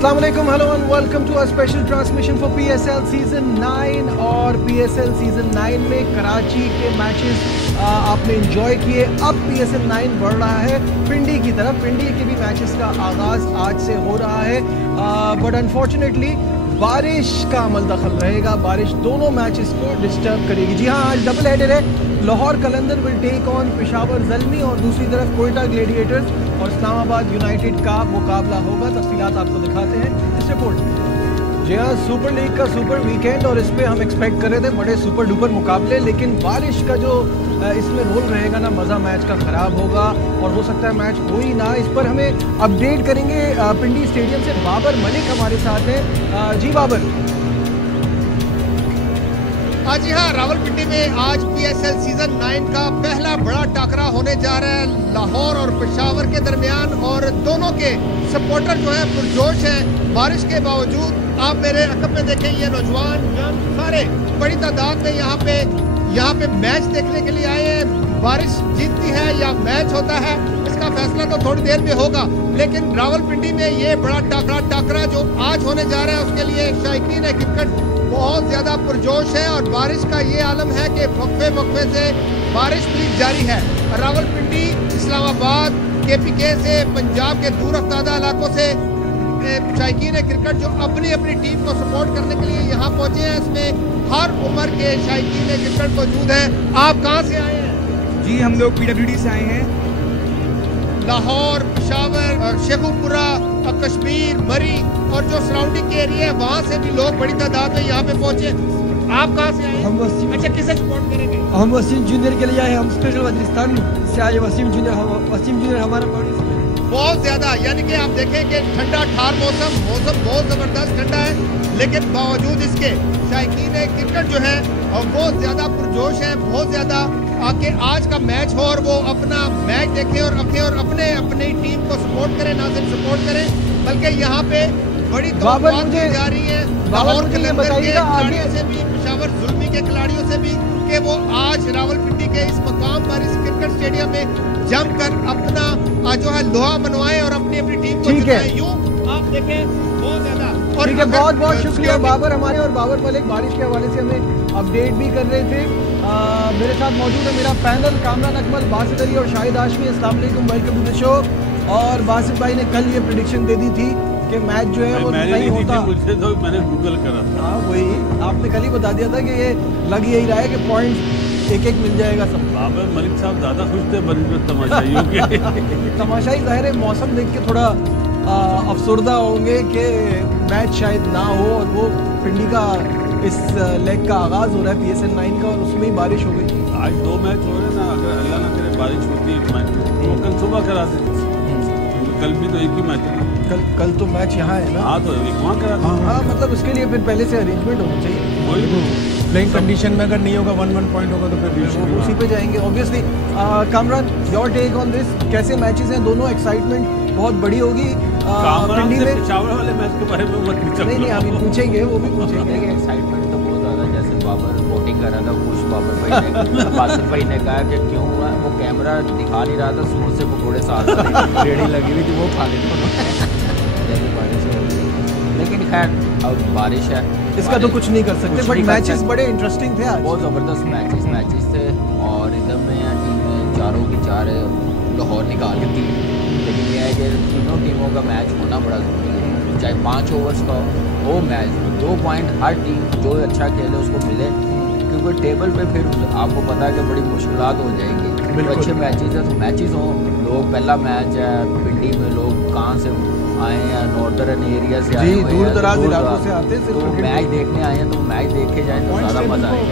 अस्सलाम वालेकुम, hello and welcome to a special transmission for PSL season 9। और PSL season 9 में कराची के मैचेस आपने एंजॉय किए। अब पीएसएल 9 बढ़ रहा है पिंडी की तरफ। पिंडी के भी मैचेस का आगाज आज से हो रहा है, बट अनफॉर्चुनेटली बारिश का अमल दखल रहेगा। बारिश दोनों मैचेस को डिस्टर्ब करेगी। जी हाँ, आज डबल हेडर है। Lahore Qalandar will take on Peshawar Zalmi और दूसरी तरफ कोयटा ग्लेडिएटर्स और इस्लामाबाद यूनाइटेड का मुकाबला होगा। तफसीलात आपको दिखाते हैं इस रिपोर्ट में। जी हाँ, सुपर लीग का सुपर वीकेंड और इस पर हम एक्सपेक्ट कर रहे थे बड़े सुपर डुपर मुकाबले, लेकिन बारिश का जो इसमें रोल रहेगा ना, मज़ा मैच का ख़राब होगा और हो सकता है मैच हो ही ना। इस पर हमें अपडेट करेंगे पिंडी स्टेडियम से बाबर मलिक हमारे साथ हैं। जी बाबर। जी हाँ, रावलपिंडी में आज पीएसएल सीजन 9 का पहला बड़ा टाकरा होने जा रहा है लाहौर और पेशावर के दरमियान, और दोनों के सपोर्टर जो है पुरजोश हैं। बारिश के बावजूद आप मेरे अकब में देखें, ये नौजवान सारे बड़ी तादाद में यहाँ पे मैच देखने के लिए आए हैं। बारिश जीतती है या मैच होता है, इसका फैसला तो थोड़ी देर में होगा, लेकिन रावलपिंडी में ये बड़ा टाकरा जो आज होने जा रहा है उसके लिए शायकीन क्रिकेट बहुत ज्यादा पुरजोश है। और बारिश का ये आलम है कि वक्फे से बारिश भी जारी है। रावलपिंडी, इस्लामाबाद, केपीके से, पंजाब के दूर अफ्तादा इलाकों से शायकीन क्रिकेट जो अपनी अपनी टीम को सपोर्ट करने के लिए यहाँ पहुंचे हैं। इसमें हर उम्र के शायकीन क्रिकेट मौजूद है। आप कहाँ से आए हैं? जी, हम लोग पीडब्ल्यूडी से आए हैं। लाहौर, पेशावर, शेखुपुरा, कश्मीर, मरी और जो सराउंडिंग के एरिया है वहाँ से भी लोग बड़ी तादाद में यहाँ पे पहुँचे। आप कहाँ से आए? हम वसीम। अच्छा, किसे सपोर्ट करेंगे? हम वसीम जूनियर के लिए आए। हम स्पेशल वजीरिस्तान से आए। वसीम जूनियर हमारा बड़ी बहुत ज्यादा, यानी कि आप देखें कि ठंडा ठार मौसम बहुत जबरदस्त ठंडा है, लेकिन बावजूद इसके शायकीन क्रिकेट जो है वो ज्यादा पुरजोश है, बहुत ज्यादा आके आज का मैच हो और वो अपना मैच देखें और अपनी टीम को सपोर्ट करें। ना सिर्फ सपोर्ट करें बल्कि यहाँ पे बड़ी तौक़ुआत की जा रही है लाहौर कलंदर के खिलाड़ियों से भी, पेशावर ज़ुल्मी के खिलाड़ियों से भी, कि वो आज रावलपिंडी के इस मकाम पर, इस क्रिकेट स्टेडियम में जमकर अपना जो है लोहा मनवाएं और अपनी टीम को जिताएं। यूं आप देखें बहुत ज्यादा। और ठीक है, बहुत बहुत शुक्रिया बाबर हमारे। और बाबर मलिक बारिश के हवाले से हमें अपडेट भी कर रहे थे। मेरे साथ मौजूद है मेरा पैनल, कामरान अकमल, बासित अली और शाहिद हाशमी। अस्सलाम वालेकुम, वेलकम टू द शो। और बासित भाई ने कल ये प्रेडिक्शन दे दी थी कि मैच जो है वो नहीं होता। मुझे तो मैंने गूगल करा था। हाँ, वही आपने कल ही बता दिया था कि ये लग यही रहा है कि पॉइंट्स एक मिल जाएगा सब। बाबर मलिक साहब ज्यादा खुश थे बनिस्बत तमाशाइयों के। तमाशाई ज़ाहिर है मौसम देख के थोड़ा अफसरदा होंगे कि मैच शायद ना हो, और वो पिंडी का इस लेग का आगाज़ हो रहा है पीएसएल 9 का, और उसमें ही बारिश हो गई। आज 2 मैच हो रहे हैं ना, अगर अल्लाह ना करे बारिश होती है मैच तो कल सुबह करा देते। कल भी तो एक ही मैच है। कल तो मैच यहाँ है ना। हाँ, तो एक वहाँ करा देते। हाँ, मतलब उसके लिए फिर पहले से अरेंजमेंट होना चाहिए। वही प्लेइंग कंडीशन में अगर नहीं होगा 1-1 पॉइंट होगा तो फिर उसी पे जाएंगे obviously. Kamran, your take on this, कैसे मैचेस हैं दोनों? एक्साइटमेंट बहुत बड़ी होगी पिंडी में। पेशावर वाले मैच के बारे में मत पूछो। नहीं, हम पूछेंगे, वो भी पूछेंगे। एक्साइटमेंट तो बहुत ज़्यादा, जैसे बाबर वोटिंग कर रहा था, खुश बाबर भाई ने बासित भाई ने कहा कि क्यों हुआ, वो कैमरा दिखा नहीं रहा था, समोसे पकौड़े साथ रेडी लगी हुई थी, वो खा लेते जैसे बारिश हो रही है। लेकिन खैर अब बारिश है, इसका तो कुछ नहीं कर सकते, बट मैचेस बड़े इंटरेस्टिंग थे आज। बहुत ज़बरदस्त मैचेस थे। और इधर में टीमें चारों की चार लाहौर निकाल के थी, लेकिन यह है कि तीनों टीमों का मैच होना बड़ा ज़रूरी है। चाहे 5 ओवर्स का हो मैच, 2 पॉइंट हर टीम जो अच्छा खेले उसको मिले, क्योंकि टेबल पे फिर आपको पता है कि बड़ी मुश्किलात हो जाएंगी। तो अच्छे मैचेस हैं तो मैचेस हों। लोग पहला मैच है पिंडी में, लोग कहाँ से आए हैं, नॉर्दर्न एरिया से आए हैं, दूर दराज इलाकों से आते हैं, तो मैच देखने आए हैं, तो मैच देखे जाए तो ज़्यादा मज़ा आए।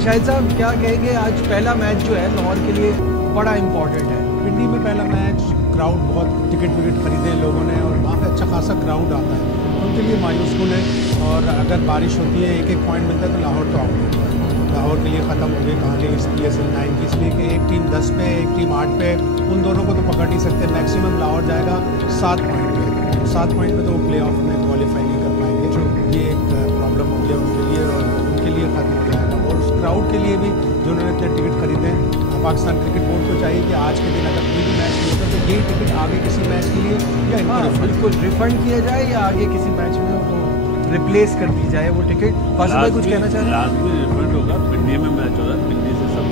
शाहिद साहब क्या कहेंगे? आज पहला मैच जो है लाहौर के लिए बड़ा इम्पोर्टेंट है। पिंडी में पहला मैच, क्राउड बहुत टिकट खरीदे लोगों ने और वहाँ पे अच्छा खासा क्राउड आता है, उनके लिए मायूस कुन है। और अगर बारिश होती है, एक पॉइंट मिलता है तो लाहौर तो आउट होता है। लाहौर के लिए ख़त्म हो गई कहानी इस पीएसएल 9 की, इसलिए कि एक टीम 10 पे, एक टीम 8 पे, उन दोनों को तो पकड़ नहीं सकते। मैक्सिमम लाहौर जाएगा 7 पॉइंट पे। 7 पॉइंट पे तो वो प्ले ऑफ में क्वालिफाई नहीं कर पाएंगे, जो ये एक प्रॉब्लम हो गया उनके लिए और उनके लिए ख़त्म हो जाएगा। और उस क्राउड के लिए भी जिन्होंने इतने टिकट खरीदे हैं, पाकिस्तान क्रिकेट बोर्ड को चाहिए कि आज के दिन अगर कोई भी मैच नहीं होता तो ये टिकट आगे किसी मैच के लिए या इनको हाँ, refund? बिल्कुल रिफंड किया जाए या आगे किसी मैच में वो रिप्लेस कर दी जाए वो टिकट। फासिल भाई कुछ कहना चाह रहे हैं? लाजमी रिफंड होगा। पिंडी में मैच हो रहा है, पिंडी से सब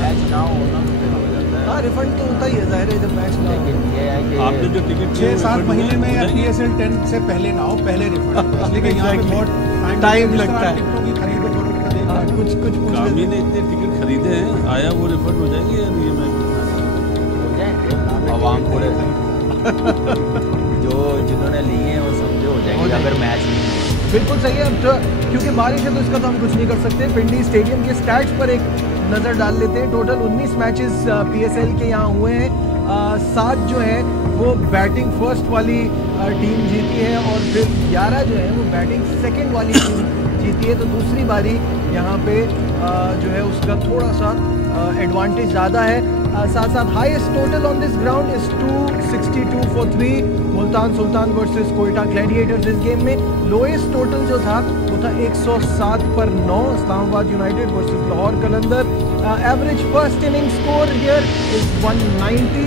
मैच ना होना तो हो जाता है। हाँ, रिफंड तो होता ही है, जाहिर है जब मैच ना हो। लेकिन ये है कि आपने जो टिकट 6-7 महीने में या PSL 10 से पहले ना हो, पहले रिफंड, इसलिए कि यहाँ पे Exactly. बहुत टाइम लगता है। टिकटों की खरीदो फरोख्त का देखना हाँ, है। कुछ कामी ने इतने टिकट खरीदे हैं, आया वो रिफंड हो जाएंगे या नहीं? मैं हो जाएंगे आवाम पूरे जो जिन्होंने लिए हैं वो समझे हो जाएंगे अगर मैच नहीं हो। बिल्कुल सही है। अब तो क्योंकि बारिश है तो इसका तो हम कुछ नहीं कर सकते। पिंडी स्टेडियम के स्टैट्स पर एक नज़र डाल लेते हैं। टोटल 19 मैचेस PSL के यहाँ हुए हैं। 7 जो हैं वो बैटिंग फर्स्ट वाली टीम जीती है और फिर 11 जो है वो बैटिंग सेकंड वाली टीम जीती है। तो दूसरी बारी यहाँ पे जो है उसका थोड़ा सा एडवांटेज ज़्यादा है। साथ साथ highest total on this ground is 262 for 3 Multan Sultan versus Quetta Gladiators इस गेम में। लोएस्ट टोटल जो था वो था 107 पर 9 Islamabad United versus Lahore Qalandar. Average first inning score here is 190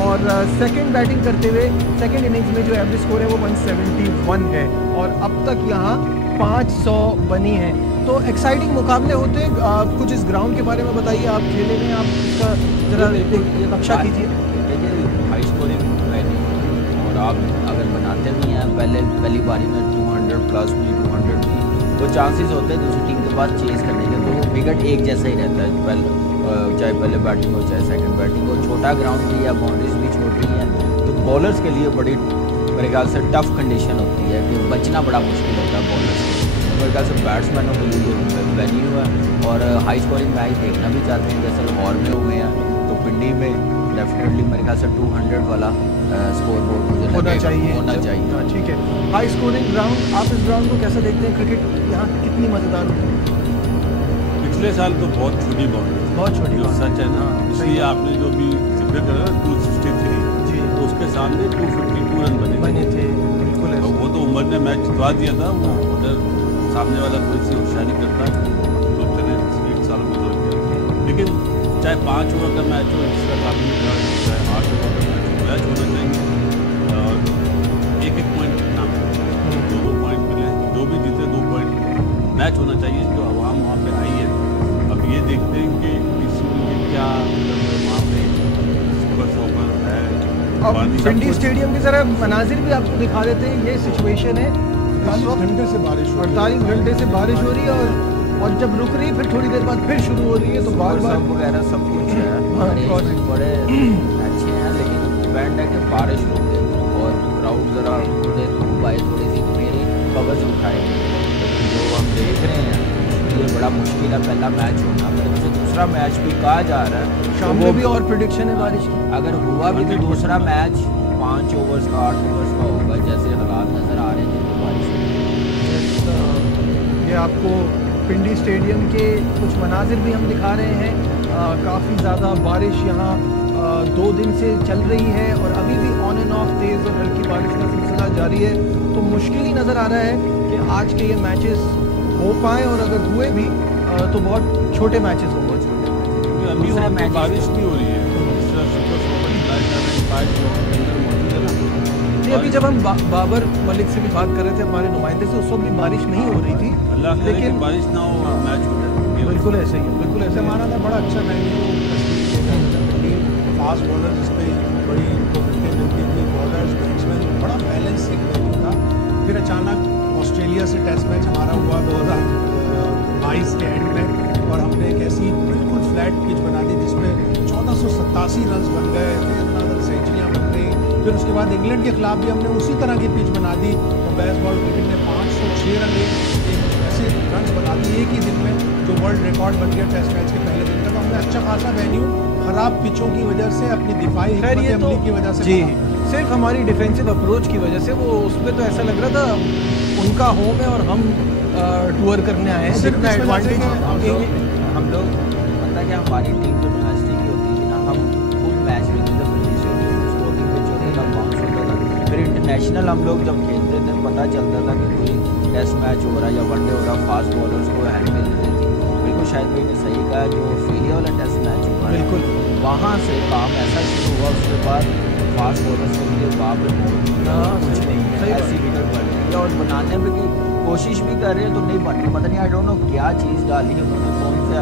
और सेकंड बैटिंग करते हुए सेकंड इनिंग्स में जो एवरेज स्कोर है वो 171 है और अब तक यहाँ 500 बनी है। तो एक्साइटिंग मुकाबले होते हैं। कुछ इस ग्राउंड के बारे में बताइए, आप खेले में, आप इसका जरा ये नक्शा कीजिए। देखिए हाई स्कोरिंग वेन्यू और आप अगर बनाते भी हैं पहली बारी में 200 प्लस भी 200 भी तो चांसेस होते हैं दूसरी टीम के पास चेस करने के, तो वो विकेट एक जैसा ही रहता है चाहे पहले बैटिंग हो चाहे सेकंड बैटिंग हो। छोटा ग्राउंड भी है, बाउंड्रीज भी छोटी हैं, तो बॉलर्स के लिए बड़ी मेरे ख्याल से टफ कंडीशन होती है कि बचना बड़ा मुश्किल होता है बॉलर्स को। मेरे ख्याल से बैट्समैनों के लिए वेन्यू है और हाई स्कोरिंग मैच देखना भी चाहते हैं जैसे लाहौर में हुए हैं, तो पिंडी में डेफिनेटली मेरे ख्याल से 200 वाला स्कोर बोर्ड मुझे होना चाहिए। हाँ, ठीक है। हाई स्कोरिंग ग्राउंड, आप इस ग्राउंड को कैसा देखते हैं? क्रिकेट यहाँ कितनी मज़ेदार होती है? पिछले साल तो बहुत छोटी बाउंड्री, बहुत छोटी जो बाउंड्री। सच है ना, इसलिए आपने जो भी जिक्र करा 263 जी, तो उसके सामने 252 रन बने थे बिल्कुल तो ऐसे। वो तो उमर ने मैच जितवा दिया था। वो उधर सामने वाला कोई सी होशियारी करता तो चले 1 साल में तो गया। लेकिन चाहे 5 ओवर का मैच हो, जिसका काफी चाहे 8 ओवर का मैच होना चाहिए और एक पॉइंट ना मिले, 2 पॉइंट मिले, जो भी जीते 2 पॉइंट मैच होना चाहिए। जो आवाम वहाँ पे आई है, अब ये देखते हैं कि किसी के क्या वहाँ पे सुपर शॉपर है। अब पिंडी स्टेडियम की जरा मनाजिर भी आपको दिखा देते हैं। ये सिचुएशन है, 48 घंटे से बारिश हो रही है। 48 घंटे से बारिश हो रही है और जब रुक रही है फिर थोड़ी देर बाद फिर शुरू हो रही है, तो बार बार सब वगैरह सब कुछ है, हाँ, अरेंजमेंट बड़े अच्छे हैं, लेकिन डिपेंड है कि बारिश रुक गई और क्राउड ज़रा थोड़े धूप आए, थोड़ी सी मेरी कवच उठाएगी। जो हम देख रहे हैं ये बड़ा मुश्किल है पहला मैच होना। मेरे से दूसरा मैच भी कहा जा रहा है शाम में भी और प्रेडिक्शन है बारिश की। अगर हुआ भी तो दूसरा मैच 5 ओवर्स का 8 ओवर्स का होगा, जैसे हालात नज़र आ रहे हैं जितनी बारिश ये आपको पिंडी स्टेडियम के कुछ मनाजिर भी हम दिखा रहे हैं। काफ़ी ज़्यादा बारिश यहाँ 2 दिन से चल रही है और अभी भी ऑन एंड ऑफ तेज़ और हल्की बारिश का सिलसिला जारी है। तो मुश्किल ही नज़र आ रहा है कि आज के ये मैचेस हो पाएँ और अगर हुए भी तो बहुत छोटे मैचेस होंगे। क्योंकि अभी वहाँ पे बारिश नहीं हो रही है, इस तरह सुपर शॉपर चलाए जा रहे हैं, 5 जो अंदर मौजूद है ना। जी, अभी जब हम बाबर मलिक से भी बात कर रहे थे हमारे नुमाइंदे से, उस वक्त भी बारिश नहीं हो रही थी, अल्लाह करे कि लेकिन बारिश ना हो, मैच हो जाए। बिल्कुल ऐसे ही है, बिल्कुल ऐसे हमारा था बड़ा अच्छा वेन्यू, फास्ट बॉलर जिसपे बड़ी विकेटें मिलती थी, बॉलर्स बैट्समैन, बड़ा बैलेंस एक वेन्यू था। फिर अचानक ऑस्ट्रेलिया से टेस्ट मैच हमारा हुआ 2022 के एंड में और हमने एक ऐसी बिल्कुल फ्लैट पिच बना दी जिसपे 1487 रन बन गए, 3 सेंचुरियाँ बन गई। फिर उसके बाद इंग्लैंड के खिलाफ भी हमने उसी तरह की पिच बना दी और बेसबॉल क्रिकेट ने 506 रन ऐसे रन बना दिए एक ही दिन में, जो वर्ल्ड रिकॉर्ड बन गया टेस्ट मैच के पहले दिन का। तो हमने अच्छा खासा वेन्यू खराब पिचों की वजह से, अपनी दिफाई हिकमत अमली की वजह से जी, सिर्फ हमारी डिफेंसिव अप्रोच की वजह से, वो उसमें तो ऐसा लग रहा था उनका होम है और हम टूर करने आए हैं। सिर्फ जितना इस वजह से एडवांटेज हम लोग पता क्या हमारी टीम जो डोमेस्टिक की होती थी ना, हम फुल मैच लेते थे, पिंडी स्टेडियम स्पोर्टिंग पिच होता था, बाउंस होता था। फिर इंटरनेशनल हम लोग जब खेलते थे पता चलता था कि कोई टेस्ट मैच हो रहा है या वनडे हो रहा, फास्ट बॉलर्स को हेल्प मिल रही थी। बिल्कुल शायद भाई ने सही कहा, जो ऑस्ट्रेलिया वाला टेस्ट मैच हुआ है, बिल्कुल वहाँ से काम ऐसा शुरू हुआ, उसके बाद फास्ट बॉलर्स के लिए वहाँ पे कुछ नहीं है, सही ऐसी विकेट बन रही है और बनाने में की कोशिश भी कर रहे हैं तो नहीं बन रही। पता नहीं, आई डोंट नो क्या चीज़ डाली है उन्होंने, कौन सा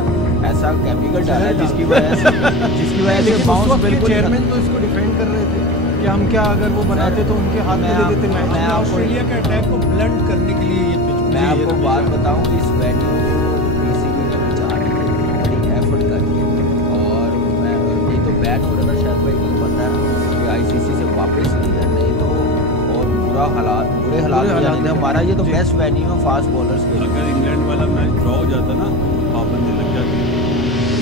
ऐसा केमिकल डाला है जिसकी वजह से बाउंस बिल्कुल। चेयरमैन तो इसको डिफेंड कर रहे थे कि हम क्या अगर वो बनाते तो उनके हाथ में दे देते मैच। मैं ऑस्ट्रेलिया के अटैक को ब्लंट करने के लिए ये पिच, मैं आपको बात बताऊं, इस वेन्यू को बीसीबी ने बचाने के लिए बड़ी एफर्ट करी है और मैं ये तो बैन हो रहा था शायद भाई नहीं पता है कि आईसीसी से वापस लिया, नहीं तो और बुरे हालात थे। हमारा ये तो बेस्ट वेन्यू है फास्ट बॉलर्स के लिए। अगर इंग्लैंड वाला मैच ड्रॉ हो जाता ना, पाबंदी लग जाती,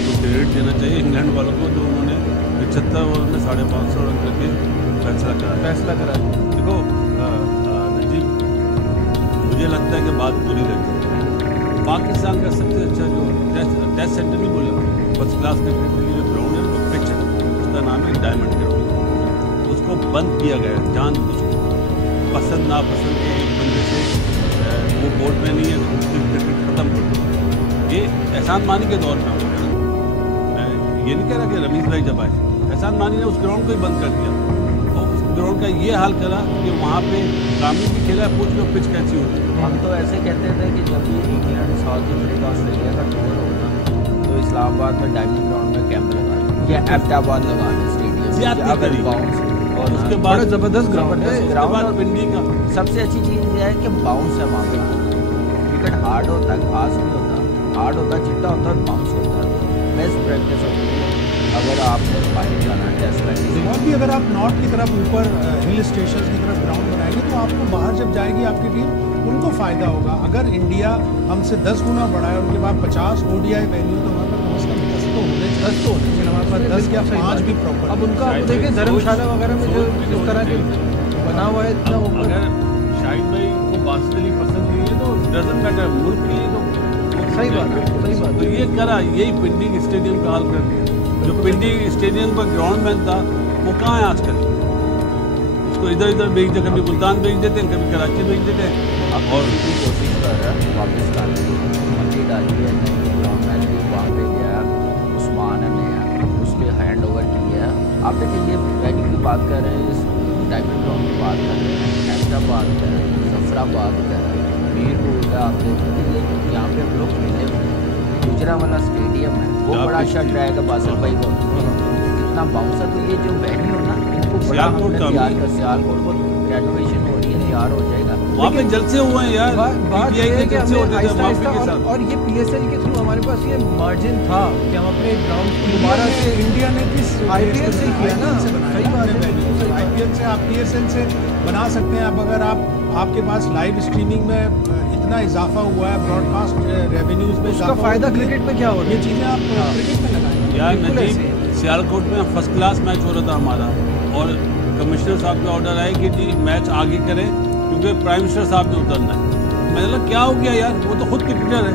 तो क्रेडिट देना चाहिए इंग्लैंड वालों को जो उन्होंने 75 ओवर में 550 रन करके फैसला करा। देखो नजीब, मुझे लगता है कि बात बुरी लगी। पाकिस्तान का सबसे अच्छा जो टेस्ट सेंटर नहीं बोले, फर्स्ट क्लास क्रिकेट के लिए जो ग्राउंड है, जो पिच है, उसका नाम है डायमंड ग्राउंड। उसको बंद किया गया है जानबूझ के, पसंद नापसंद के एक बंदे से वो बोर्ड में नहीं है तो उसकी क्रिकेट खत्म कर दो। ये एहसान मानी के दौर में हो गया। मैं ये नहीं कह रहा कि रमीज भाई जब आए, एहसान मानी ने उस ग्राउंड को ही बंद कर दिया और उस ग्राउंड का ये हाल करा कि वहाँ पे कामी भी खेला, पूछ लो पिच कैसी होती है। हम तो ऐसे कहते थे कि जब भी इंग्लैंड, साउथ अफ्रीका, ऑस्ट्रेलिया का टूर होगा तो इस्लामाबाद में डायमंड ग्राउंड में कैंप लगा लें या अहमदाबाद लगा लें स्टेडियम, अगर बाउंस और उसके बाद जबरदस्त ग्राउंड है। उसके बाद पिंडी का सबसे अच्छी चीज़ यह है कि बाउंस है वहाँ पे। विकेट हार्ड होता है, फास्ट नहीं होता, हार्ड होता है, चिट्टा होता है, बाउंस होता है। बेस्ट प्रैक्टिस होती है अगर आपने बाहर जाना है टेस्ट मैच। और भी अगर आप नॉर्थ की तरफ ऊपर हिल स्टेशन की तरफ ग्राउंड बनाएंगे तो आपको बाहर जब जाएगी आपकी टीम उनको फ़ायदा होगा। अगर इंडिया हमसे 10 गुना बड़ा है, उनके पास 50 ODI वेन्यू, तो हमारे पास कम से कम 10 तो होने चाहिए। हमारे पास 10 या 5 भी प्रॉपर। अब उनका आप देखिए धर्मशाला वगैरह में जो इस तरह के बना हुआ है इतना ऊपर। अगर शाहिद भाई को बास्केटबॉल पसंद नहीं है तो डजंट मैटर, मुल्क के लिए तो सही बात है, सही बात तो ये करा, यही पिंडी स्टेडियम का हाल कर दिया। जो पिंडी स्टेडियम पर ग्राउंड मैन था वो कहाँ है आजकल? उसको इधर इधर भेज दे, कभी मुल्तान भेज देते हैं, कभी कराची भेज देते हैं। और की कोशिश कर रहा है वापस लाने की, मंडी डाली है, नई ग्राउंड मैच भी वहाँ पे गया, उस्मान ने उसके हैंड ओवर किया। आप देखिए ये वेन्यू की बात कर रहे हैं, इस डायमंड ग्राउंड की बात कर रहे हैं, अहमदाबाद का है, जफराबाद का है, मीरपुर का। आप देखिए ये यहाँ पे हम लोग खेले हुए हैं, गुजरावाला स्टेडियम है, वो बड़ा अच्छा ट्रैक है बासिल भाई को, कितना बाउंस है। तो ये जो वेन्यू है ना, इनको बड़ा हमने तैयार कर, सियालकोट को रेनोवेशन हो रही है, तैयार हो जाएगा। वहाँ पे जलसे हुए हैं यार, बात ये है कि जलसे हमें होते थे आहिस्ता माफी के आहिस्ता साथ। और ये PSL के थ्रू हमारे पास ये मार्जिन था कि हम अपने ग्राउंड को दोबारा से इंडिया ने किस IPL से किया ना, से बनाया सही बात है, बिल्कुल सही बात है। IPL से आप PSL से बना सकते हैं। अब अगर आपके पास लाइव स्ट्रीमिंग में इतना इजाफा हुआ है, ब्रॉडकास्ट रेवेन्यूज में उसका फायदा क्रिकेट में क्या हो रहा है? ये चीज़ें आप क्रिकेट में लगाएं। यार बिल्कुल नजीब, ऐसे ही। सियालकोट में फर्स्ट क्लास मैच हो रहा था हमारा और कमिश्नर साहब का ऑर्डर आया कि जी मैच आगे करें क्योंकि प्राइम मिनिस्टर साहब ने उतरना है। मैंने कहा क्या हो गया यार, वो तो खुद क्रिकेटर है,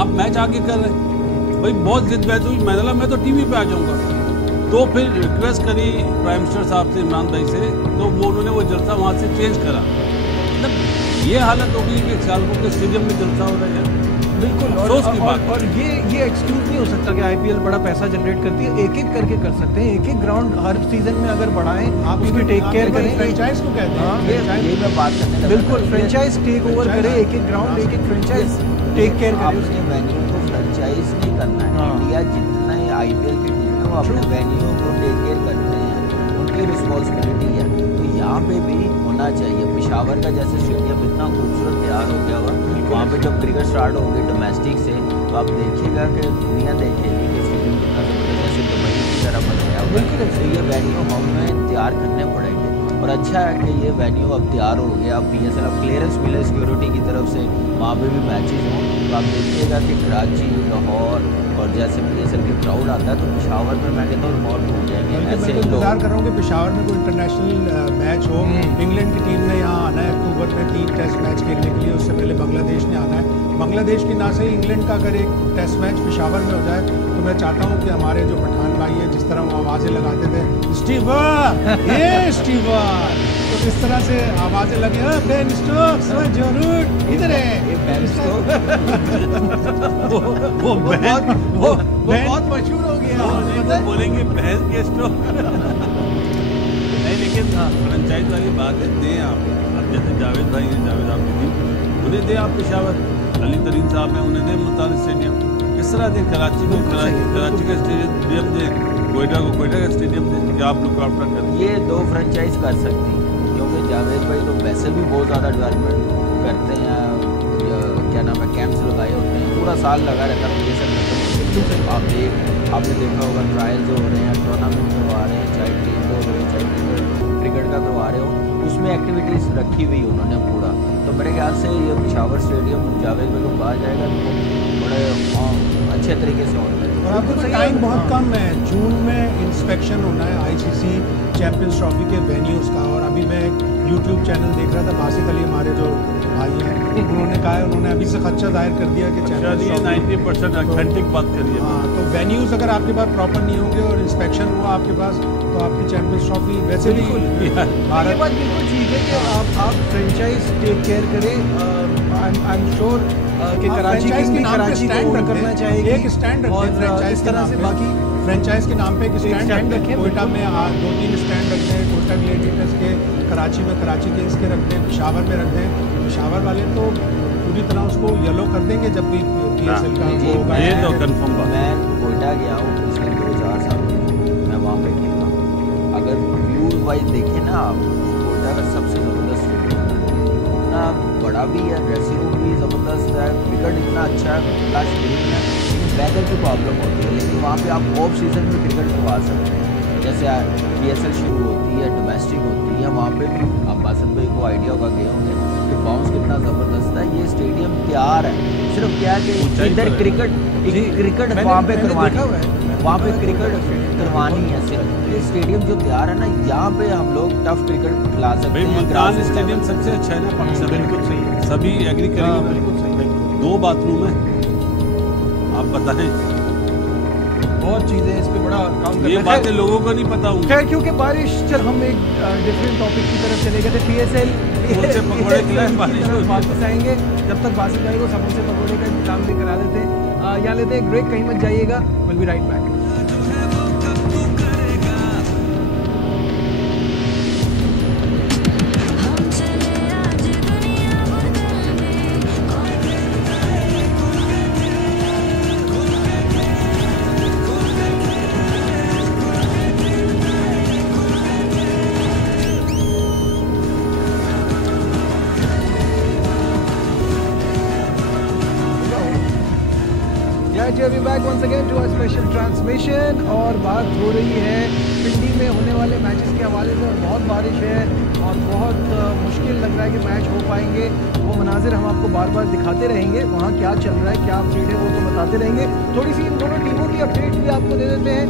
आप मैच आगे कर रहे हैं। भाई बहुत जिद बहस हुई, मैंने कहा मैं तो टीवी पे आ जाऊँगा। तो फिर रिक्वेस्ट करी प्राइम मिनिस्टर साहब से, इमरान भाई से, तो वो उन्होंने वो जलसा वहाँ से चेंज करा। मतलब ये हालत हो गई कि सियालकोट के स्टेडियम में जलसा हो रहा है यार। बिल्कुल। अफसोस की बात। और ये एक्सक्यूज नहीं हो सकता कि IPL बड़ा पैसा जनरेट करती है। एक एक करके कर सकते हैं, एक एक ग्राउंड हर सीजन में अगर बढ़ाएं, आप उसकी टेक केयर करें। फ्रेंचाइज को कहते हैं। ये मैं बात करने लगा। बिल्कुल, फ्रेंचाइज टेक ओवर करे, एक एक ग्राउंड, एक एक फ्रेंचाइज टेक केयर करे। अपने वेन्यू को फ्रेंचाइज नहीं करना है। इंडिया जितने IPL की टीम है वो अपने वेन्यू को टेक केयर करते हैं, उनकी रिस्पॉन्सिबिलिटी है। तो यहाँ पे भी होना चाहिए। पेशावर का जैसे स्टेडियम इतना खूबसूरत तैयार हो गया हुआ, वहाँ पे जब क्रिकेट स्टार्ट होगी डोमेस्टिक से, तो आप देखिएगा कि दुनिया देखेगी कि स्टेडियम कितना जबरदस्त, जैसे दुबई की तरह बनाया हुआ है। तो ये वेन्यू हमें तैयार करने पड़ेंगे और अच्छा है कि ये वेन्यू अब तैयार हो गया। अब PSL अब क्लियरेंस मिले सिक्योरिटी की तरफ से, वहाँ पे भी मैचेज हों। तो आप देखिएगा कि कराची, लाहौर और जैसे PSL के क्राउड आता है तो पेशावर में मैं कहता हूँ रिकॉर्ड हो जाएंगे। मैं ऐसे तो इंतजार कर रहा हूँ कि पेशावर में कोई इंटरनेशनल मैच हो। इंग्लैंड की टीम ने यहाँ आना है अक्टूबर में 3 टेस्ट मैच खेलने के लिए, उससे पहले बांग्लादेश ने आना है। बांग्लादेश की ना सही इंग्लैंड का अगर एक टेस्ट मैच पेशावर में हो जाए तो मैं चाहता हूँ कि हमारे जो पठान भाई हैं, जिस तरह वो आवाज़ें लगाते थे, स्टीवर ये स्टीवर, तो इस तरह से आवाज़ें लगे, बेन स्टोक्स जरूर किधर है ये बैंस तो वो बहन वो बहुत मशहूर हो गया पता है? बोलेंगे बहन के स्ट्रोक नहीं, लेकिन फ्रेंचाइज वाली बात है, दें आप। अब जैसे जावेद भाई हैं, जावेद आपकी टीम, उन्हें दें आप पेशावर, अली तरीन साहब हैं, उन्हें दें मुल्तान स्टेडियम। किस तरह दें? कराची को कराची का स्टेडियम दें, कोयटा को कोयटा का स्टेडियम दें, क्या आप लुक आफ्टर करें? ये 2 फ्रेंचाइज कर सकती हैं, क्योंकि जावेद भाई तो वैसे भी बहुत ज़्यादा डेवलपमेंट करते हैं। क्या नाम है, कैंप्स लगाए होते हैं, पूरा साल लगा रहता है। आपने देखा होगा ट्रायल जो हो रहे हैं, टूर्नामेंट करवा रहे हैं, चाहे टीम हो रहे हैं, चाहे क्रिकेट का करवा रहे हो, उसमें एक्टिविटीज़ रखी हुई उन्होंने पूरा। तो मेरे ख्याल से ये पेशावर स्टेडियम जावेद भाई को कहा जाएगा तो बड़े अच्छे तरीके से होना है। और आपको टाइम बहुत कम है, जून में इंस्पेक्शन होना है आईसीसी चैंपियंस ट्रॉफी के वेन्यूज़ का। और अभी मैं यूट्यूब चैनल देख रहा था, बासित अली हमारे जो भाई हैं, उन्होंने कहा है, उन्होंने अभी से खदशा दायर कर दिया कि चैंपियंस 90% ऑथेंटिक बात करिए। हाँ, तो वेन्यूज़ अगर आपके पास प्रॉपर नहीं होंगे और इंस्पेक्शन हुआ आपके पास, तो आपकी चैंपियंस ट्रॉफी वैसे भी ये बात बिल्कुल ठीक है कि आप फ्रेंचाइज टेक केयर करें। आई एम श्योर कि कराची को ओन करना चाहिए, एक स्टैंड और फ्रेंचाइज इस तरह से बाकी फ्रेंचाइज के नाम पे एक स्टैंड रखें। कोयटा में 2-3 स्टैंड रखते हैं, कोयटा ग्लैडिएटर्स के, कराची में कराची किंग्स के रखते हैं, पेशावर में रखते हैं। पेशावर वाले तो पूरी तरह उसको येलो कर देंगे जब भी PSL का वो होगा। ये तो कंफर्म बात। मैं कोयटा गया हूँ पिछले 2-4 साल मैं वहाँ पे खेला हूँ। अगर व्यू वाइज देखें ना आप, कोयटा का सबसे ज़बरदस्त स्टेडियम है, इतना बड़ा भी है, ड्रेसिंग रूम भी ज़बरदस्त है, क्रिकेट इतना अच्छा है, प्लस ग्रीन है। लेकिन वेदर की प्रॉब्लम होती है, लेकिन वहाँ पे आप ऑफ सीज़न में क्रिकेट करवा सकते हैं। जैसे PSL शुरू होती है, डोमेस्टिक होती है, वहाँ पे भी आप बासित भाई को आइडिया होगा गए होंगे कि बाउंस कितना ज़बरदस्त है। ये स्टेडियम तैयार है, सिर्फ क्या है कि इधर क्रिकेट वहाँ पे करवानी है, वहाँ पे क्रिकेट करवानी है सिर्फ। ये स्टेडियम जो तैयार है ना, यहाँ पे हम लोग टफ क्रिकेट खिला सकते हैं। मुल्तान स्टेडियम सबसे अच्छा है ना पाकिस्तान? बिल्कुल सही है, सभी एग्री करेंगे। बिल्कुल सही, 2 बाथरूम है, आप बताएं। बहुत चीजें इस पे बड़ा काम करना है। ये बातें लोगों को नहीं पता होंगी। खैर, क्योंकि बारिश, चल हम एक डिफरेंट टॉपिक की तरफ चले गए थे। PSL समोसे पकौड़े खिलाएं, बारिश हो रही है। वापस आएंगे, जब तक बासित भाई को समोसे पकौड़े का इंतजाम भी करा देते हैं। यहाँ लेते हैं ब्रेक, कहीं मत जाइएगा, will be right back. We're back once again to our special transmission। और बात हो रही है पिंडी में होने वाले मैचेस के हवाले से। और बहुत बारिश है और बहुत मुश्किल लग रहा है कि मैच हो पाएंगे। वो मनाजिर हम आपको बार बार दिखाते रहेंगे, वहाँ क्या चल रहा है, क्या अपडेट है, वो तो बताते रहेंगे। थोड़ी सी इन दोनों टीमों की अपडेट भी आपको दे देते हैं।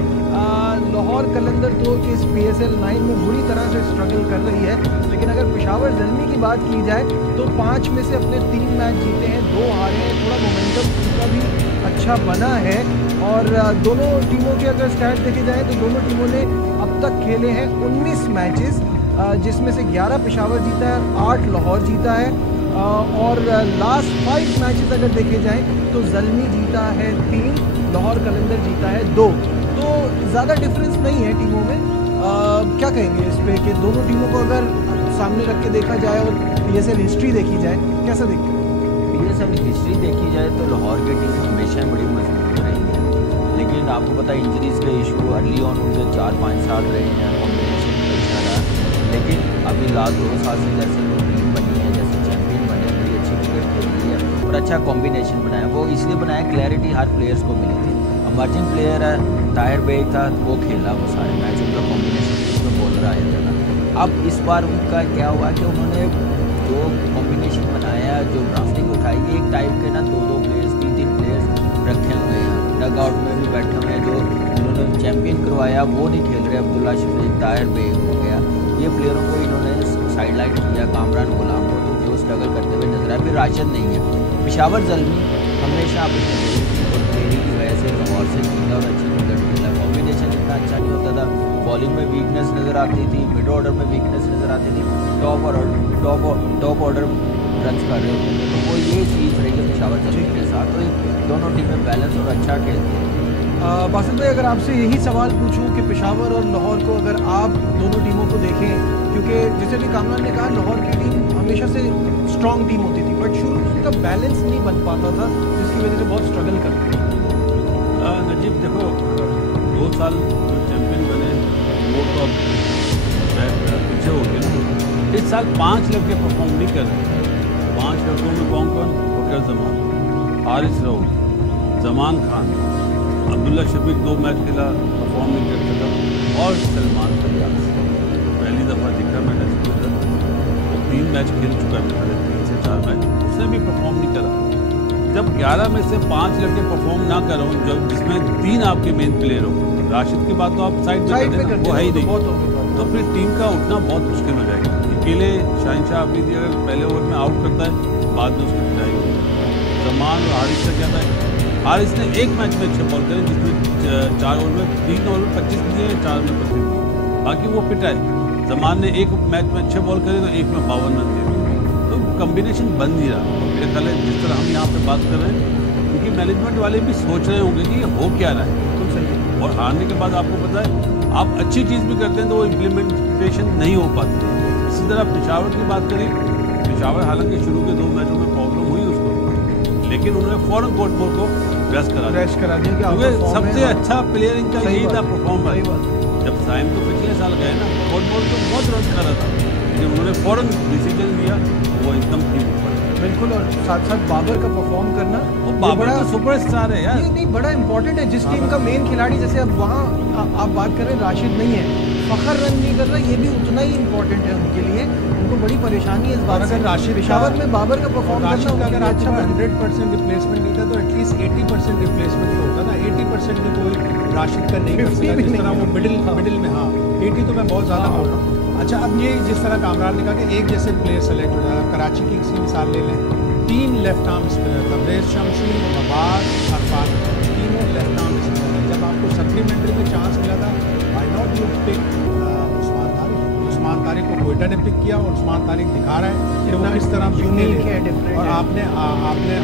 लाहौर कलंदर तो इस PSL 9 में बुरी तरह से स्ट्रगल कर रही है, लेकिन अगर पेशावर ज़ल्मी की बात की जाए तो 5 में से अपने 3 मैच जीते हैं, 2 हारे हैं। थोड़ा मोमेंटम उनका भी अच्छा बना है। और दोनों टीमों के अगर स्टैट देखे जाए तो दोनों टीमों ने अब तक खेले हैं 19 मैचेस, जिसमें से 11 पेशावर जीता है, 8 लाहौर जीता है। और लास्ट 5 मैचेस अगर देखे जाएं तो ज़ल्मी जीता है 3, लाहौर कलंदर जीता है 2। तो ज़्यादा डिफरेंस नहीं है टीमों में। क्या कहेंगे इस पे कि दोनों टीमों को अगर सामने रख के देखा जाए और PSL हिस्ट्री देखी जाए, कैसा देखते हैं? PSL हिस्ट्री देखी जाए तो लाहौर की टीम हमेशा बड़ी मजबूत रही है, लेकिन आपको पता है इंजरीज का इशू अर्ली ऑन उनके 4-5 साल रहे हैं, कॉम्बिनेशन अच्छा रहा। लेकिन अभी लास्ट 2 साल से जैसे वो टीम बनी है, जैसे चैंपियन बने, बड़ी अच्छी क्रिकेट खेली है और अच्छा कॉम्बिनेशन बनाया। वो इसलिए बनाया क्लैरिटी हर प्लेयर्स को मिली थी। इमर्जिंग प्लेयर है ताहिर बेग था, वो खेला वो सारे मैच, उनका कॉम्बिनेशन उसमें बॉलर आया था। अब इस बार उनका क्या हुआ कि उन्होंने जो कॉम्बिनेशन बनाया, जो ड्राफ्टिंग उठाई, एक टाइप के ना 2-2 प्लेयर्स, 3-3 प्लेयर्स रखे हुए हैं, डग आउट में भी बैठे हुए हैं। जो उन्होंने चैंपियन करवाया वो नहीं खेल रहे, अब्दुल्ला शफीक, ताहिर बेग हो गया, ये प्लेयरों को इन्होंने साइडलाइन किया। कामरान गुलाम को तो जो स्ट्रगल करते हुए नजर आया। फिर राशिद नहीं है। पेशावर ज़ल्मी हमेशा अपनी ट्रेनिंग की वजह से लाहौर से जीता और अच्छी क्रिकेट खेला। कॉम्बिनेशन इतना अच्छा नहीं होता था, बॉलिंग में वीकनेस नज़र आती थी, मिड ऑर्डर में वीकनेस नज़र आती थी, टॉप ऑर्डर रन कर रहे होते थे, तो वो ये चीज़ रही है पेशावर जल्दी के साथ, तो दोनों टीमें बैलेंस और अच्छा खेलती हैं। बासित भाई, अगर आपसे यही सवाल पूछूं कि पेशावर और लाहौर को अगर आप दोनों टीमों को देखें, क्योंकि जैसे भी कामरान ने कहा लाहौर की टीम हमेशा से स्ट्रॉन्ग टीम होती थी, बट शुरू में उनका बैलेंस नहीं बन पाता था, जिसकी वजह से बहुत स्ट्रगल करते थे। नजीब देखो, 2 साल जो चैंपियन बने वो तो अब पीछे हो गए ना। इस साल 5 लड़के परफॉर्म नहीं कर रहे। 5 लड़कों में कौन कौन? फकर जमान, हारिस रऊफ, जमान खान, अब्दुल्ला शफीक 2 मैच खेला, परफॉर्म नहीं कर सका, और सलमान फरियाद पहली दफ़ा दिखा मैंने इसके अंदर, वो 3 मैच खेल चुका है, पहले 3 से 4 मैच, उसने भी परफॉर्म नहीं करा। जब 11 में से 5 लड़के परफॉर्म ना करो, जब जिसमें 3 आपके मेन प्लेयर हो, राशिद की बात तो आप साइड में कर देना, वो है ही नहीं, तो फिर टीम का उठना बहुत मुश्किल हो जाएगा। अकेले शाहिनशाह अफरीदी अगर पहले ओवर में आउट करता है, बाद में उसकी पिटाई होगी। जमान और हारिस का क्या था, हारिस ने 1 मैच में 6 बॉल करे, जिसमें 4 ओवर में 3 ओवर में 25 दिए, 4 में 25 दिए, बाकी वो पिटाई। जमान ने 1 मैच में 6 बॉल करे तो 1 में 52 रन दिए, तो कम्बिनेशन बन नहीं रहा। और मेरे ख्याल है जिस तरह हम यहाँ पे बात कर रहे हैं, क्योंकि मैनेजमेंट वाले भी सोच रहे होंगे कि ये हो क्या रहा है, बिल्कुल सही है। और हारने के बाद आपको पता है, आप अच्छी चीज़ भी करते हैं तो वो इम्प्लीमेंटेशन नहीं हो पाती। इसी तरह पेशावर की बात करें, पेशावर हालांकि शुरू के 2 मैचों में प्रॉब्लम हुई उसको, लेकिन उन्होंने फौरन कोटमोर को रेस्ट करा दिया, क्योंकि सबसे अच्छा प्लेयर इनका यही था परफॉर्मर। जब साइम तो पिछले साल गए ना, कोटमोर तो बहुत रन कर रहा था, लेकिन उन्होंने फौरन डिसीजन लिया, वो एकदम ठीक ऊपर। बिल्कुल, और साथ साथ बाबर का परफॉर्म करना, वो बाबर तो सुपरस्टार है यार। नहीं, बड़ा इंपॉर्टेंट है। जिस टीम का मेन खिलाड़ी, जैसे अब वहाँ आप बात करें राशिद नहीं है, फखर रन नहीं कर रहा, ये भी उतना ही इम्पोर्टेंट है उनके लिए। उनको बड़ी परेशानी है इस बात से। राशिद पेशावर में बाबर का परफॉर्म राशिद का अगर अच्छा 100% रिप्लेसमेंट नहीं था, तो एटलीस्ट 80% रिप्लेसमेंट तो होता ना। 80% में कोई राशिद का नहीं कर सकता, जिस तरह वो मिडिल में, हाँ 80 तो मैं बहुत ज़्यादा बोल रहा हूँ। अच्छा, अब ये जिस तरह कामरान ने कहा कि एक जैसे प्लेयर सेलेक्ट हो जाए, कराची किंग्स की मिसाल ले लें, 3 left arm spinner, Tabraiz Shamsi, Nawaz, Arafat, तीनों लेफ्ट आर्म स्पिनर। जब आपको सप्लीमेंट्री में चांस मिला था, why not you pick Usman Tariq को कोयटा ने पिक किया, और उस्मान तारिक दिखा रहा है कि वो किस तरह यूनिक है। और आपने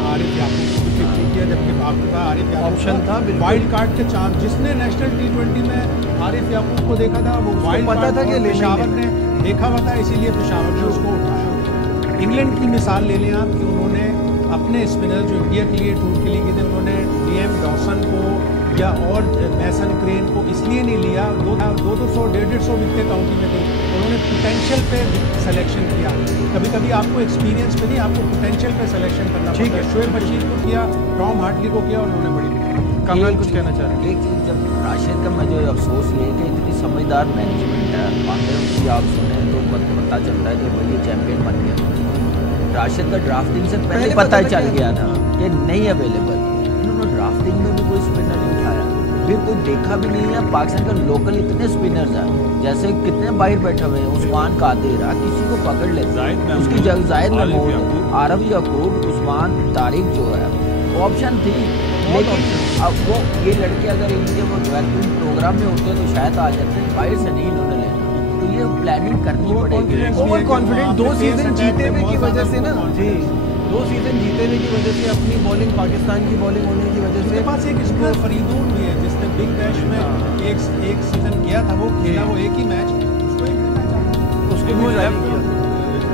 आरिफ याकूब को भी पिक किया, जबकि आपके पास आरिफ याकूब ऑप्शन था, वाइल्ड कार्ड के चांस। जिसने नेशनल T20 में आरिफ याकूब को देखा था, वो वाइल्ड पता था कि पेशावर ने देखा हुआ था, इसीलिए पेशावर ने उसको उठाया। इंग्लैंड की मिसाल ले लें आप, कि उन्होंने अपने स्पिनर जो इंडिया के लिए टूर के लिए गए थे, उन्होंने DM डॉसन को या और मैसन क्रेन को इसलिए नहीं लिया, 200-150 विकेटें काउंटी में थी, उन्होंने पोटेंशियल पे सिलेक्शन किया। कभी कभी आपको एक्सपीरियंस पे नहीं, आपको पोटेंशियल पे सिलेक्शन करना पड़ता है। शोएब बशीर को किया, टॉम हार्टली को किया, और उन्होंने बड़ी कमल कुछ कहना चाह रहे हैं। एक चीज़, जब राशिद का मैं जो अफसोस ये है कि इतनी समझदार मैनेजमेंट है, बातें उसकी आप सुने तो पता चलता है कि भाई ये चैंपियन बन गया। राशिद का ड्राफ्टिंग से पहले पता चल गया था कि नहीं अवेलेबल, इन्होंने ड्राफ्टिंग में भी कोई स्पिनर नहीं उठाया, फिर कोई देखा भी नहीं है। पाकिस्तान का लोकल इतने स्पिनर्स हैं, जैसे कितने बाहर बैठे हुए हैं, उस्मान कादिर, किसी को पकड़ ले, उसकी जगह जाहिद महमूद, आरब याकूब, उस्मान तारिक जो है ऑप्शन थी, लेकिन अब वो ये लड़के अगर इनके वो डेवलपमेंट प्रोग्राम में होते तो शायद आ जाते, बाहर से नहीं इन्होंने लेना, तो ये प्लानिंग करनी पड़ेगी। ओवर कॉन्फिडेंट 2 सीजन जीते हुए की वजह से ना जी, 2 सीजन जीते हुए की वजह से, अपनी बॉलिंग पाकिस्तान की बॉलिंग होने की वजह से, पास एक स्पिनर फरीदून भी है जिसने बिग बैश में एक सीजन किया था, वो खेला, वो एक ही मैच, उसके भी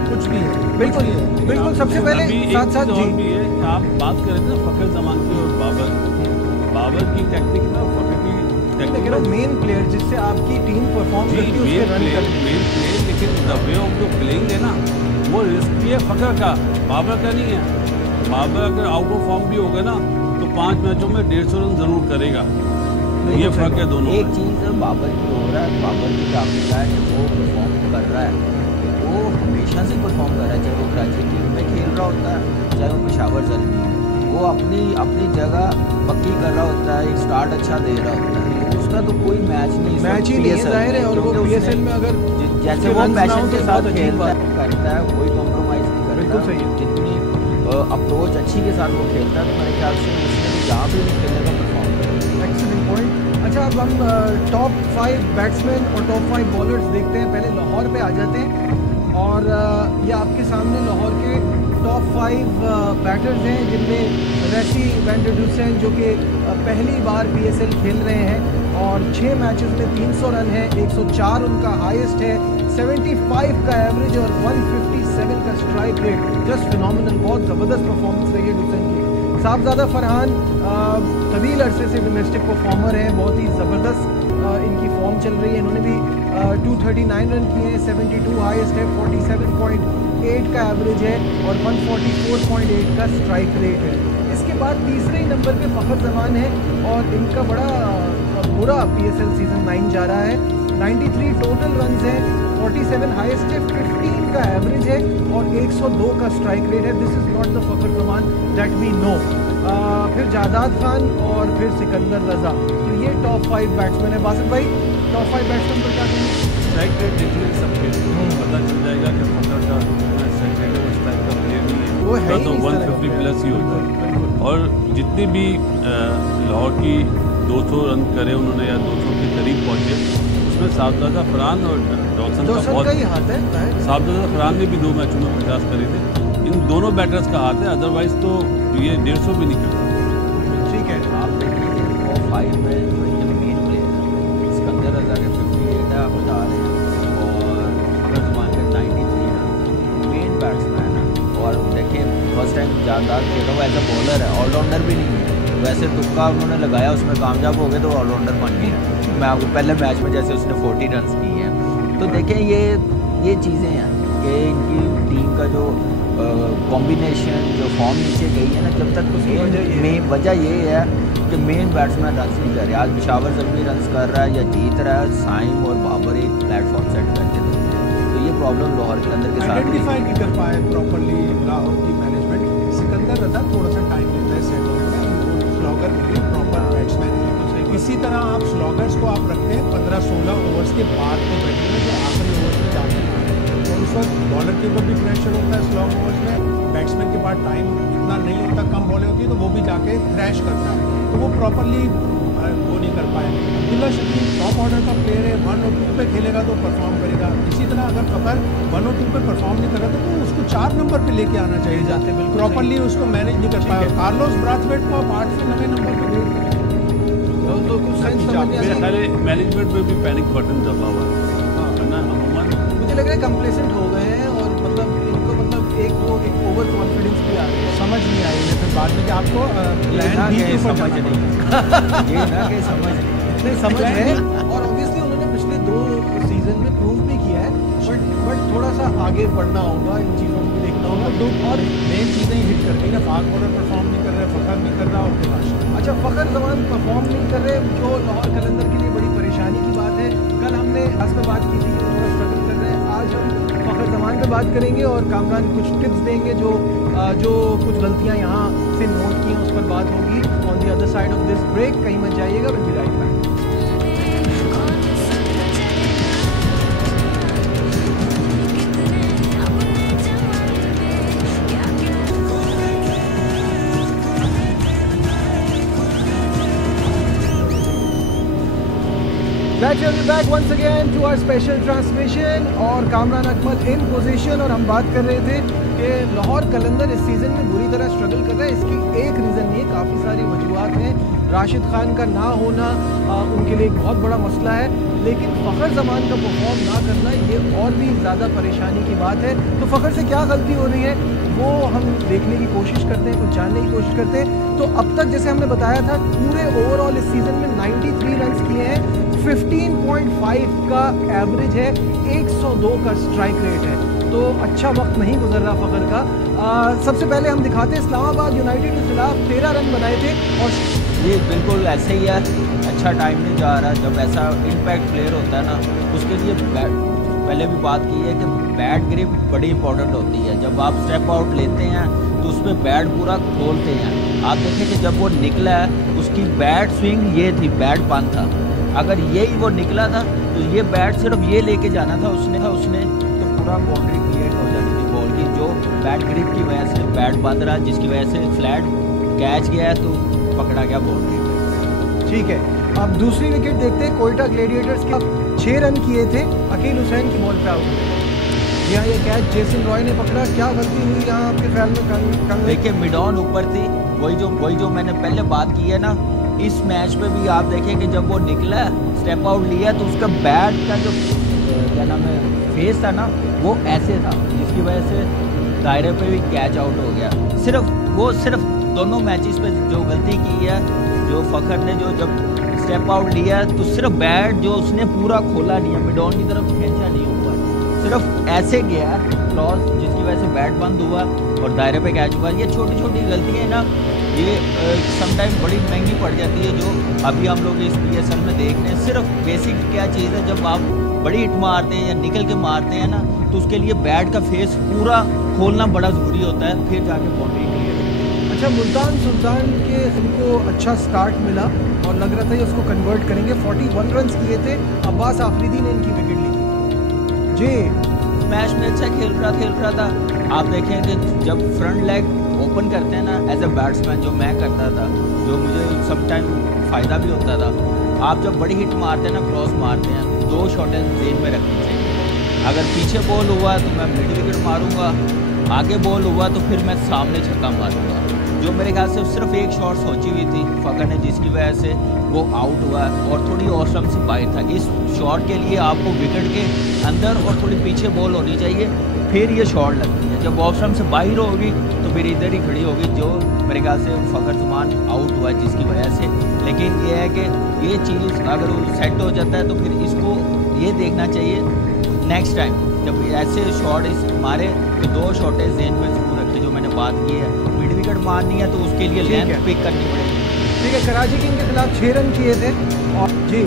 कुछ भी है, बिल्कुल। सबसे पहले साथ साथ जी भी है, आप बात कर रहे थे फखर जमान की और बाबर की टेक्निक ना, फखर की टेक्निक, मेन प्लेयर जिससे आपकी टीम परफॉर्म करती है, उसके रन करती है, मेन प्लेयर, लेकिन द वे ऑफ जो प्लेइंग है ना, वो रिस्की है फखर का, बाबर का नहीं है। बाबर अगर आउट ऑफ फॉर्म भी होगा ना, तो 5 मैचों में 150 रन जरूर करेगा। ये फर्क है दोनों। एक चीज़ बाबर की हो रहा है, बाबर की काबिल है कि वो परफॉर्म कर रहा है, वो हमेशा से परफॉर्म कर रहा है, चाहे वो कराची टीम में खेल रहा होता है, चाहे वो पेशावर जल्दी में, वो अपनी जगह पक्की कर रहा होता है, एक स्टार्ट अच्छा दे रहा होता है, उसका तो कोई मैच ही नहीं है, जाहिर है। और वो PSL में अगर जैसे वो पैशन के साथ खेलता करता है, कोई कॉम्प्रोमाइज़ नहीं करता, बिल्कुल सही है। जितनी अप्रोच अच्छी के साथ वो खेलता है, तो मेरे ख्याल से उसने भी जहाँ भी खेलने का परफॉर्म किया। Excellent point. अच्छा, अब हम टॉप 5 बैट्समैन और टॉप 5 बॉलर्स देखते हैं। पहले लाहौर पे आ जाते हैं, और ये आपके सामने लाहौर के टॉप 5 बैटर्स हैं, जिनमें रेसी वेंडरडुसेन जो कि पहली बार PSL खेल रहे हैं और 6 मैचेस में 300 रन है, 104 उनका हाईएस्ट है, 75 का एवरेज और 157 का स्ट्राइक रेट। जस्ट फिनोमिनल, बहुत ज़बरदस्त परफॉर्मेंस रही है डुसेन की। साहबजादा फरहान तवील अरसे से डोमेस्टिक परफॉर्मर हैं, बहुत ही ज़बरदस्त इनकी फॉर्म चल रही है। इन्होंने भी 239 रन किए हैं, 72 हाईएस्ट है, 47.8 का एवरेज है और 144.8 का स्ट्राइक रेट है। इसके बाद तीसरे ही नंबर पे फ़खर जमान है और इनका बड़ा बुरा PSL सीज़न 9 जा रहा है। 93 टोटल रन्स हैं, 47 हाईएस्ट है, 15 का एवरेज है और 102 का स्ट्राइक रेट है। This is not the Fakhar Zaman that we know. फिर जादाद खान और फिर सिकंदर रजा, तो ये टॉप 5 बैट्समैन है। बासित भाई, टॉप 5 बैट्समैन पर क्या कहेंगे? स्ट्राइक रेट देखिए सबके पता चल जाएगा कि फकर का स्ट्राइक रेट उस टाइप का प्लेयर नहीं है, वो है ही तो नहीं 150 प्लस ही होता है। और जितने भी लाहौर की 200 रन करे उन्होंने या 200 के करीब पहुंचे, उसमें साहबजादा फरहान और डॉक्सन का बहुत ही हाथ है। साहबजादा फरहान ने भी 2 मैचों में 50 करे थे। इन दोनों बैटर्स का हाथ है, अदरवाइज तो ये 150 भी नहीं करते। ठीक है, आप देखिए कि टॉप 5 में जो इनके मेन प्लेयर हैं, सिकंदर रजा के 58 है, आप बता रहे हैं, और फखर जमान के 93 रन, मेन बैट्समैन है। और देखिए फर्स्ट टाइम जादाद खेला वो एज अ बॉलर है, ऑलराउंडर भी नहीं है। वैसे तुक्का उन्होंने लगाया, उसमें कामयाब हो गए तो ऑलराउंडर बन गए। मैं आपको पहले मैच में जैसे उसने 40 रन किए हैं, तो देखें ये चीज़ें हैं कि इनकी टीम का जो कॉम्बिनेशन जो फॉर्म नीचे गई है ना, जब तक वजह ये है कि मेन बैट्समैन रन नहीं कर रहे। आज पिशावर जल्दी रन कर रहा है या जीत रहा है, साइम और बाबर एक प्लेटफॉर्म सेट करके देते हैं, तो ये प्रॉब्लम लाहौर के अंदर के साथ आइडेंटिफाई नहीं कर पाए प्रॉपर्ली लाहौर की मैनेजमेंट। सिकंदर रजा थोड़ा सा टाइम लेता है सेट होने में, उनको स्लॉगर मिले, प्रॉपर बैट्समैन है। इसी तरह आप स्लॉगर्स को आप रखते हैं 15-16 ओवर्स के बाद के बैटिंग में, जो आखिरी ओवर्स में जाते हैं, और उस वक्त बॉलर के ऊपर भी प्रेशर होता है स्लॉग ओवर्स में, बैट्समैन के पास टाइम इतना नहीं होता, कम बॉलें होती है, तो वो भी जाके क्रैश करता है, तो वो प्रॉपरली वो नहीं कर पाए। अब्दुल्ला शकील टॉप ऑर्डर का प्लेयर है, 1 और 2 पे खेलेगा तो परफॉर्म करेगा। इसी तरह अगर फकर 1 और 2 पे परफॉर्म नहीं कर रहा तो उसको 4 नंबर पे लेके आना चाहिए, जाते प्रॉपरली उसको मैनेज नहीं कर पाया। कार्लोस ब्राथवेट को आप 8वें 9वें नंबर पे भेज तो कुछ सेंस समझ नहीं मेरे आता। ख्याल है मैनेजमेंट में भी पैनिक बटन दबा हुआ है ना, अमूमन मुझे लग रहा है कंप्लेसेंट हो गए हैं और मतलब इनको मतलब एक ओवर कॉन्फिडेंस भी आ रही है। समझ नहीं आई उन्हें फिर बाद में कि आपको प्लान बी के ऊपर समझ जाना नहीं ये ना कि समझ नहीं समझ है, और ऑब्वियसली उन्होंने पिछले 2 सीजन में प्रूव भी किया है, बट थोड़ा सा आगे बढ़ना होगा, इन चीज़ों को भी देखना होगा। और मेन चीज़ें हिट कर गई ना, फास्ट बॉलर परफॉर्म नहीं कर रहे, फखर नहीं कर रहा और तिलाश। अच्छा, फ़खर जमान परफॉर्म नहीं कर रहे, जो लाहौर कलंदर के लिए बड़ी परेशानी की बात है। कल हमने आज में बात की थी कि वो थोड़ा स्ट्रगल कर रहे हैं, आज हम फ़खर जमान पे बात करेंगे और कामरान कुछ टिप्स देंगे जो कुछ गलतियां यहाँ से नोट की हैं, उस पर बात होगी on the other side of this break. कहीं मत जाइएगा, will be right back. Let's welcome back once again to our special transmission और कामरान अकमल इन पोजीशन। और हम बात कर रहे थे कि लाहौर कलंदर इस सीज़न में बुरी तरह स्ट्रगल कर रहा है। इसकी एक रीज़न नहीं है, काफ़ी सारी वजूहत हैं। राशिद खान का ना होना उनके लिए एक बहुत बड़ा मसला है, लेकिन फ़खर जमान का परफॉर्म ना करना ये और भी ज़्यादा परेशानी की बात है। तो फ़खर से क्या गलती हो रही है वो हम देखने की कोशिश करते हैं, कुछ जानने की कोशिश करते हैं। तो अब तक जैसे हमने बताया था, पूरे ओवरऑल इस सीज़न में 93 रन किए हैं, 15.5 का एवरेज है, 102 का स्ट्राइक रेट है, तो अच्छा वक्त नहीं गुजर रहा फ़खर का। सबसे पहले हम दिखाते हैं इस्लामाबाद यूनाइटेड के खिलाफ 13 रन बनाए थे और ये बिल्कुल ऐसे ही है, अच्छा टाइम नहीं जा रहा। जब ऐसा इम्पैक्ट प्लेयर होता है ना, उसके लिए पहले भी बात की है कि बैट ग्रिप बड़ी इंपॉर्टेंट होती है। जब आप स्टेप आउट लेते हैं तो उस पर बैट पूरा खोलते हैं। आप देखें कि जब वो निकला है उसकी बैट स्विंग ये थी, बैट बंद था। अगर यही वो निकला था तो ये बैट सिर्फ ये लेके जाना था उसने तो पूरा बाउंड्री क्रिएट हो जाती थी बॉल की, जो बैट ग्रिप की वजह से बैट बंद रहा, जिसकी वजह से फ्लैट कैच गया तो पकड़ा गया बाउंड्री पे। ठीक है, अब दूसरी विकेट देखते हैं। कोयटा ग्लेडिएटर्स के 6 रन किए थे, अकील हुसैन की बॉल पे आउट। यहाँ ये कैच जेसन रॉय ने पकड़ा, क्या गलती हुई यहाँ आपके ख्याल में? देखिए मिड ऑन ऊपर थी, वही जो मैंने पहले बात की है ना, इस मैच में भी आप देखें कि जब वो निकला स्टेप आउट लिया तो उसका बैट का जो क्या नाम है फेस था ना वो ऐसे था, जिसकी वजह से दायरे पे भी कैच आउट हो गया। सिर्फ दोनों मैचेस पे जो गलती की है, जो फखर ने जो जब स्टेप आउट लिया तो सिर्फ बैट जो उसने पूरा खोला नहीं है, मिड ऑन की तरफ खींचा नहीं हुआ, सिर्फ ऐसे गया क्रॉस, जिसकी वजह से बैट बंद हुआ और दायरे पे कैच हुआ। ये छोटी छोटी गलतियाँ ना, ये समटाइम बड़ी महंगी पड़ जाती है, जो अभी हम लोग इस PSL में देख रहे हैं। सिर्फ बेसिक क्या चीज़ है, जब आप बड़ी हिट मारते हैं या निकल के मारते हैं ना, तो उसके लिए बैट का फेस पूरा खोलना बड़ा ज़रूरी होता है, फिर जाके बाउंड्री क्लियर होती है। अच्छा, मुल्तान सुल्तान के उनको अच्छा स्टार्ट मिला और लग रहा था ये उसको कन्वर्ट करेंगे। 41 रन किए थे, अब्बास आफरीदी ने इनकी विकेट ली थी जी। मैच में अच्छा खेल रहा था। आप देखें कि जब फ्रंट लेग ओपन करते हैं ना, एज ए बैट्समैन जो मैं करता था, जो मुझे समटाइम फ़ायदा भी होता था, आप जब बड़ी हिट मारते हैं ना, क्रॉस मारते हैं, 2 शॉटें जेन में रखनी चाहिए। अगर पीछे बॉल हुआ तो मैं मिड विकेट मारूंगा, आगे बॉल हुआ तो फिर मैं सामने छक्का मारूंगा। जो मेरे ख्याल से सिर्फ एक शॉट सोची हुई थी फकर ने, जिसकी वजह से वो आउट हुआ और थोड़ी ऑफ स्टंप से बाहर था। इस शॉट के लिए आपको विकेट के अंदर और थोड़ी पीछे बॉल होनी चाहिए, फिर ये शॉट लगती है। जब ऑफ स्टंप से बाहर होगी तो फिर इधर ही खड़ी होगी, जो मेरे ख्याल से फकर जुमान आउट हुआ जिसकी वजह से। लेकिन ये है कि ये चीज़ अगर वो सेट हो जाता है तो फिर इसको ये देखना चाहिए नेक्स्ट टाइम जब ऐसे शॉट इस मारे तो 2 शॉटें जेन में जरूर रखे, जो मैंने बात की है। मिड विकेट मारनी है तो उसके लिए लेंथ पिक करनी पड़ेगी। ठीक है, कराची किंग के खिलाफ 6 रन किए थे और जी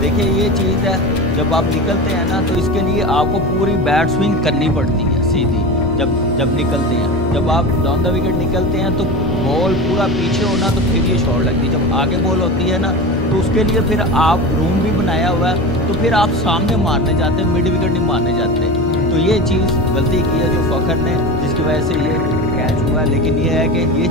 देखिए ये चीज़ है, जब आप निकलते हैं ना तो इसके लिए आपको पूरी बैट स्विंग करनी पड़ती है सीधी। जब निकलते हैं, जब आप डाउन द विकेट निकलते हैं तो बॉल पूरा पीछे होना तो फिर ये शॉट लगती है। जब आगे बॉल होती है ना तो उसके लिए फिर आप रूम भी बनाया हुआ है, तो फिर आप सामने मारने जाते हैं, मिड विकेट नहीं मारने जाते। तो ये चीज़ गलती की है जो फखर ने, जिसकी वजह से ये कैच हुआ। लेकिन ये है कि ये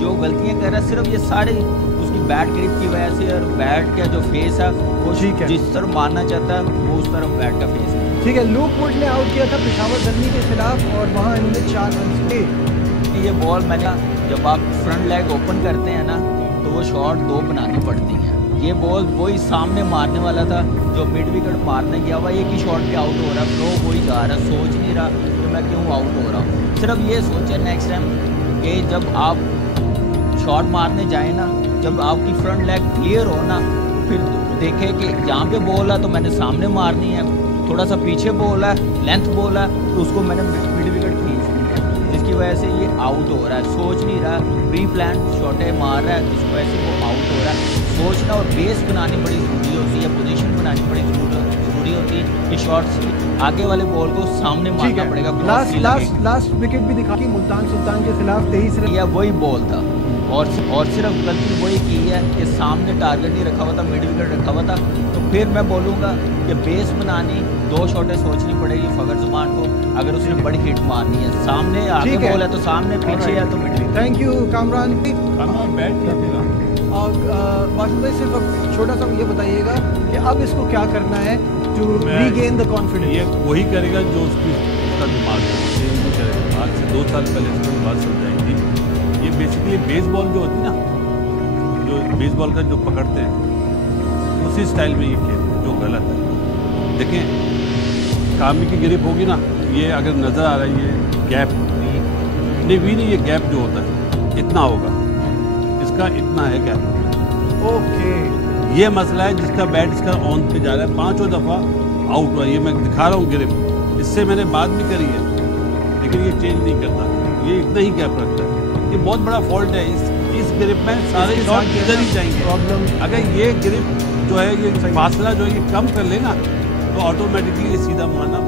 जो गलतियाँ कर रहा है सिर्फ ये सारे उसकी बैट ग्रिप की वजह से, और बैट का जो फेस है वो जिस तरफ मारना चाहता है वो उस तरफ बैट का फेस है। ठीक है, लूक वुड ने आउट किया था पेशावर दलमी के खिलाफ और वहाँ इन्होंने 4 रन किए। ये बॉल मैंने जब आप फ्रंट लेग ओपन करते हैं ना तो वो शॉट 2 बनानी पड़ती हैं। ये बॉल वही सामने मारने वाला था जो मिड विकेट मारने गया हुआ, एक ही शॉट पे आउट हो रहा, फ्लो वही जा रहा, सोच नहीं रहा कि मैं क्यों आउट हो रहा हूँ। सिर्फ ये सोचें नेक्स्ट टाइम कि जब आप शॉट मारने जाए ना, जब आपकी फ्रंट लेग क्लियर हो ना, फिर देखें कि जहाँ पे बॉल है तो मैंने सामने मारनी है, थोड़ा सा पीछे बॉल है, लेंथ बॉल है तो उसको मैंने मिड विकेट खींचनी है, जिसकी वजह से ये आउट हो रहा है। सोच नहीं रहा, प्री प्लान शॉटें मार रहा है जिसकी वजह से वो आउट हो रहा है। सोचना और बेस बनानी बड़ी ज़रूरी होती है, पोजीशन बनानी बड़ी ज़रूरी होती है कि शॉट्स आगे वाले बॉल को सामने मारना पड़ेगा। लास्ट विकेट भी दिखा कि मुल्तान सुल्तान के खिलाफ 23 रन, वही बॉल था और सिर्फ गलती वही की है कि सामने टारगेट नहीं रखा हुआ था, मिड विकेट रखा हुआ था। तो फिर मैं बोलूँगा कि बेस बनानी, 2 शॉटें सोचनी पड़ेगी फखर जुमान को अगर उसने बड़ी हिट मारनी है। सामने आगे बॉल है तो सामने, पीछे है तो mid wicket. Thank you Kamran. Bat क्या थी और बासित भाई सिर्फ अब छोटा सा ये बताइएगा कि अब इसको क्या करना है टू रीगेन द कॉन्फिडेंस। ये वही करेगा जो उसका दिमाग है, चेंज नहीं करेगा। आज से 2 साल पहले इसको बात समझाई थी। ये बेसिकली बेसबॉल जो होती है ना, जो बेसबॉल का जो पकड़ते हैं उसी स्टाइल में ये खेल जो गलत है। देखें कामी की गिरिप होगी ना, ये अगर नज़र आ रहा है ये गैप नहीं, ये गैप जो होता है इतना होगा, इसका इतना है गैप। ओके, ये मसला है जिसका बैट इसका ऑन पे जा रहा है, 5 दफ़ा आउट हुआ। ये मैं दिखा रहा हूँ गिरिप, इससे मैंने बात भी करी है, लेकिन ये चेंज नहीं करता, ये इतना ही गैप रखता है। ये बहुत बड़ा फॉल्ट है इस गिरिप में, सारे शॉट इधर ही जाएंगे। प्रॉब्लम अगर ये गिरिप जो है, ये फासला जो है ये कम कर लेना तो ऑटोमेटिकली ये सीधा मारना।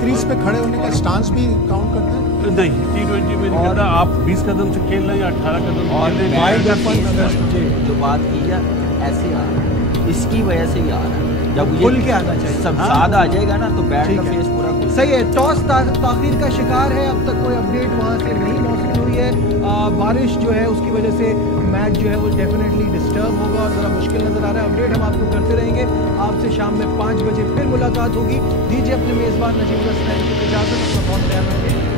क्रीज पे खड़े होने का स्टांस भी काउंट करता है? नहीं, T20 में नहीं करता। आप 20 कदम से खेल रहे हैं या 18 कदम और से खेल रहे हैं, जो बात की है ऐसे आ रहा है, इसकी वजह से ही आ रहा है। जब ये खुल के आना चाहिए। सब हाँ, साथ आ जाएगा ना तो बैट ठीक का है। फेस पूरा खुल सही है। टॉस ताखीर का शिकार है, अब तक कोई अपडेट वहाँ से नहीं मौसूल हुई है। बारिश जो है उसकी वजह से मैच जो है वो डेफिनेटली डिस्टर्ब होगा और ज़रा मुश्किल नज़र आ रहा है। अपडेट हम आपको करते रहेंगे। आपसे शाम में 5 बजे फिर मुलाकात होगी। दीजिए अपने मेज़बान नजीमुल हसनैन को इजाज़त। अपना बहुत ख्याल रखें।